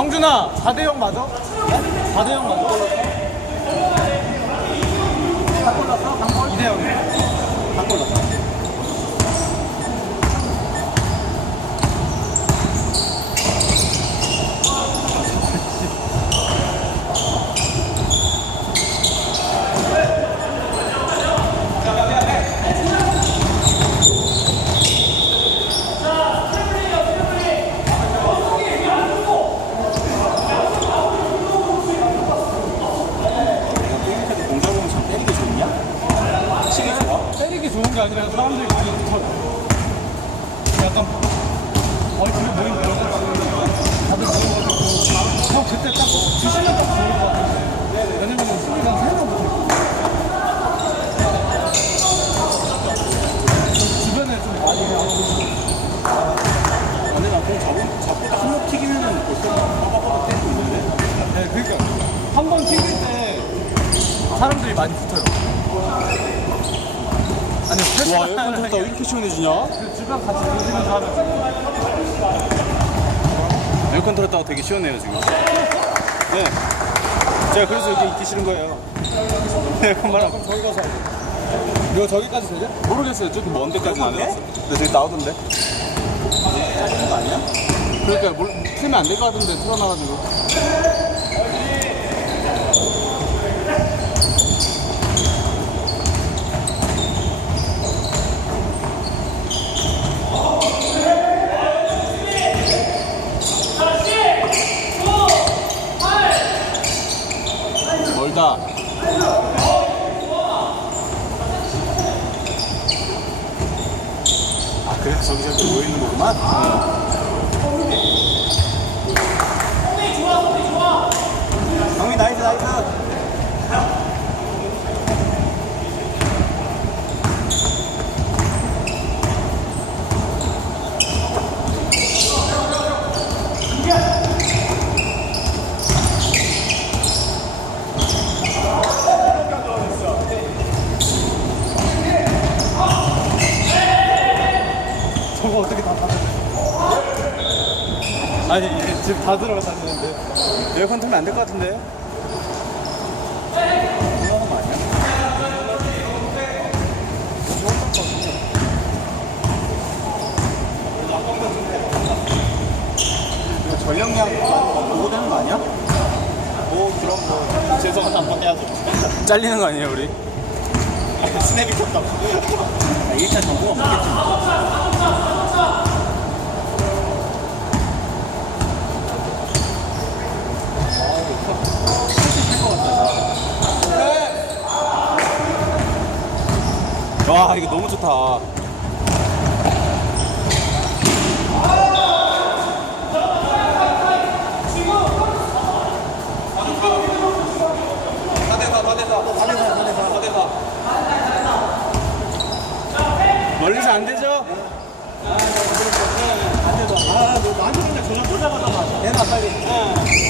영준아 4대0 맞아? 4대0 맞아? 2대0 게임에서 공작 보면 참 때리기 좋냐? 치기 좋아? 때리기 좋은 게 아니라 사람들이 그게 붙어요. 약간 어이 그게 모임 들어가지 다들 모여가지고 형 그때 딱 주시면 딱 좋을 것 같은데 왜냐면 수비가 한 3명 붙어있고 주변에 좀 많이 해요 근데 나공 잡고, 잡고 딱 한번 튀기면은 벌써 빠바바바 때리고 있는데? 네, 그러니까 한 번 튕길 때 사람들이 많이 붙어요. 아니, 와, 에어컨 왜 이렇게 시원해지냐? 그 주변 같이 보시면서 하면 에어컨 틀었다가 되게 시원해요, 지금. 네. 제가 그래서 여기 있기 싫은 거예요. 에어컨 말아. 그럼 저기 가서. 이거 저기까지 되냐? 모르겠어요. 저기 먼 데까지는 안 해봤어. 근데 저기 나오던데. 거 아니야? 그러니까 뭘, 틀면 안 될 것 같은데 틀어놔가지고. 멀다. 아, 그래서 저기 저기 모여있는 거구만? 형이 나이스, 나이스. 저거 어떻게 다 닫았냐? 아니 이게 지금 다 들어갔는데 에어컨 틀면 안 될 것 같은데? 그러는 거 아니야? 이거 전력량 보고 되는 거 아니야? 뭐 그럼 뭐 죄송하다 한번 해야죠 잘리는 거 아니에요 우리? 스냅이 컸다 아, 1차 정보가 없겠지 와 이거 너무 좋다 멀리서 안 되죠? 아뭐 나한테 근데 전화 꽂아가다 맞아 내놔 빨리 아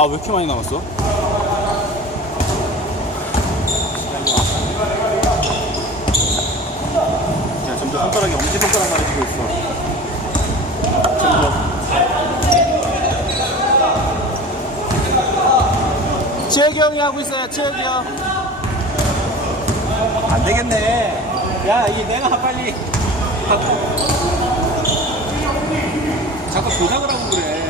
아, 왜 이렇게 많이 남았어? 야, 점점 손가락이 엄지손가락 많아지고 있어. 지혁이 형이 하고 있어요 지혁이 형 안 되겠네. 야, 이게 내가 빨리 자꾸 조작을 하고 그래.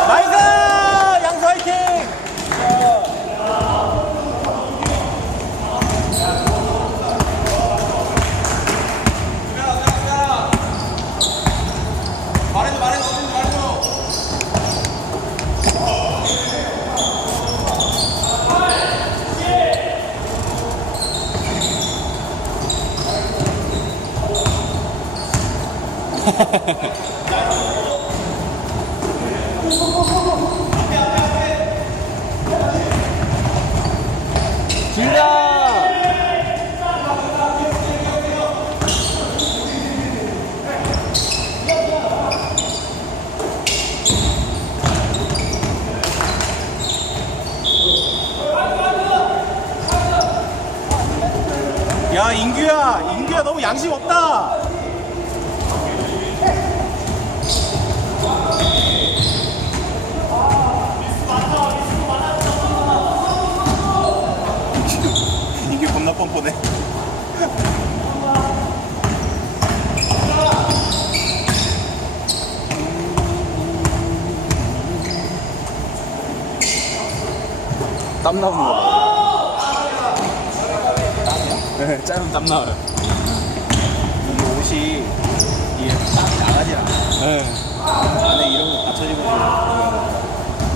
길다! 야 인규야. 인규야 너무 양심 없다 인규 겁나 뻔뻔해 땀 나오는 거 봐. 네, 짧은 땀 나와요. 이 옷이 이게 딱 나가지 않아. 네. 안에 이런 거 받쳐지고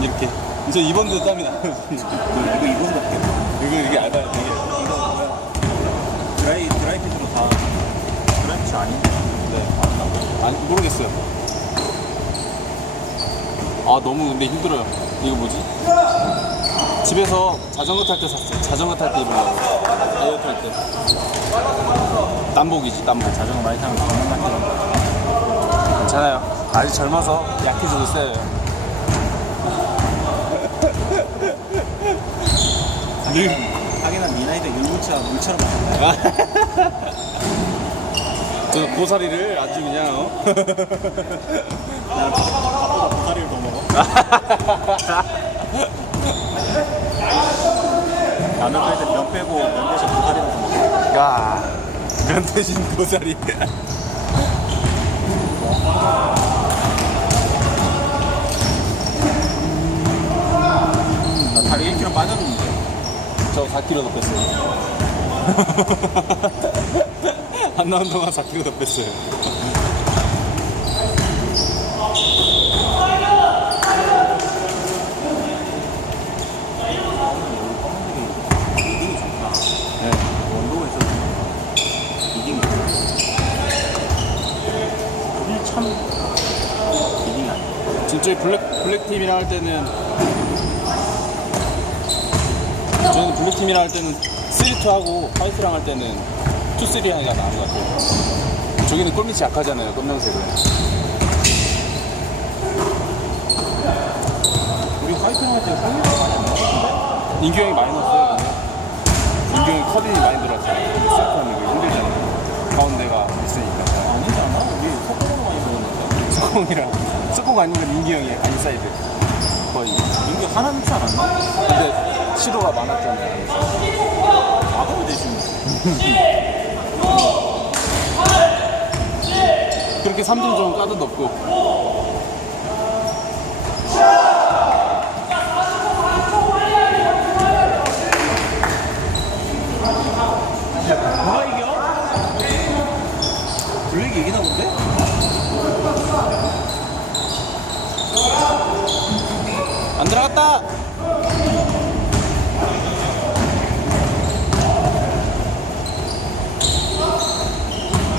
이렇게. 저 이번도 땀이 나요. 이거 입은 거 같아. 이거 이게 알바야, 되게. 이거 뭐야? 드라이 드라이핏으로 다 드라이핏이 아닌데. 네. 아니, 모르겠어요. 아, 너무 근데 힘들어요. 이거 뭐지? 집에서 자전거 탈 때 샀어요. 자전거 탈 때 입으려고. 다이어트 할 때. 땀복이지, 땀복. 자전거 많이 타면 정말 같은 괜찮아요. 아직 젊어서 약해져도 세요. 늘 하긴 니 나이대 율무차 물처럼. 저 고사리를 아주 그냥 어? 나는 밥보다 보사리를 더 먹어. 라면 끓일 때면 빼고 면 대신 보사리를 더 먹어. 야, 면 대신 고사리. 나 다리 1kg 빠졌는데. 저 4kg 더 뺐어요. 안 나온 동안 4kg 더 뺐어요. 이딩이 좋다. 네. 원도가 있어서 이딩이 좋다. 여기 참 이딩이 아니야. 지금 저희 블랙, 블랙팀이랑 할 때는 저는 블랙팀이랑 할 때는 3-2 하고 화이트랑 할 때는 2-3 하기가 나은 것 같아요. 저기는 골밑이 약하잖아요, 검정색은. 우리 화이트랑 할때 상류가 많이 안 나왔는데? 인규 형이 많이 넣었어요. 인규 형이 커든이 많이 들어왔잖아요. 세트하는 거 힘들잖아요. 가운데가 있으니까. 아니지 않아? 우리 속도로 많이 먹었는데? 수공이랑 수공 아니면 인규 형이 아인사이드 거의. 인구 하나 넣지 않았나? 근데 시도가 많았잖아요. 막으면 되지. 그렇게 3점 좀 까도 없고. 누가 이겨? 블랙이 이기나 본데? 안 들어갔다.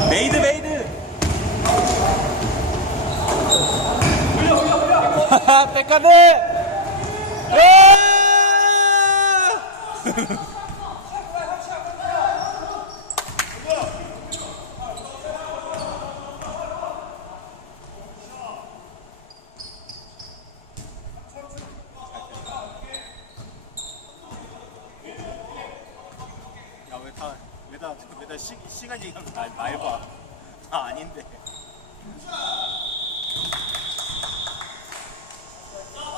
메이드 메이드! 백가드. 야왜 다 왜다 왜다 시간 얘기하면 날 봐. 다 아닌데.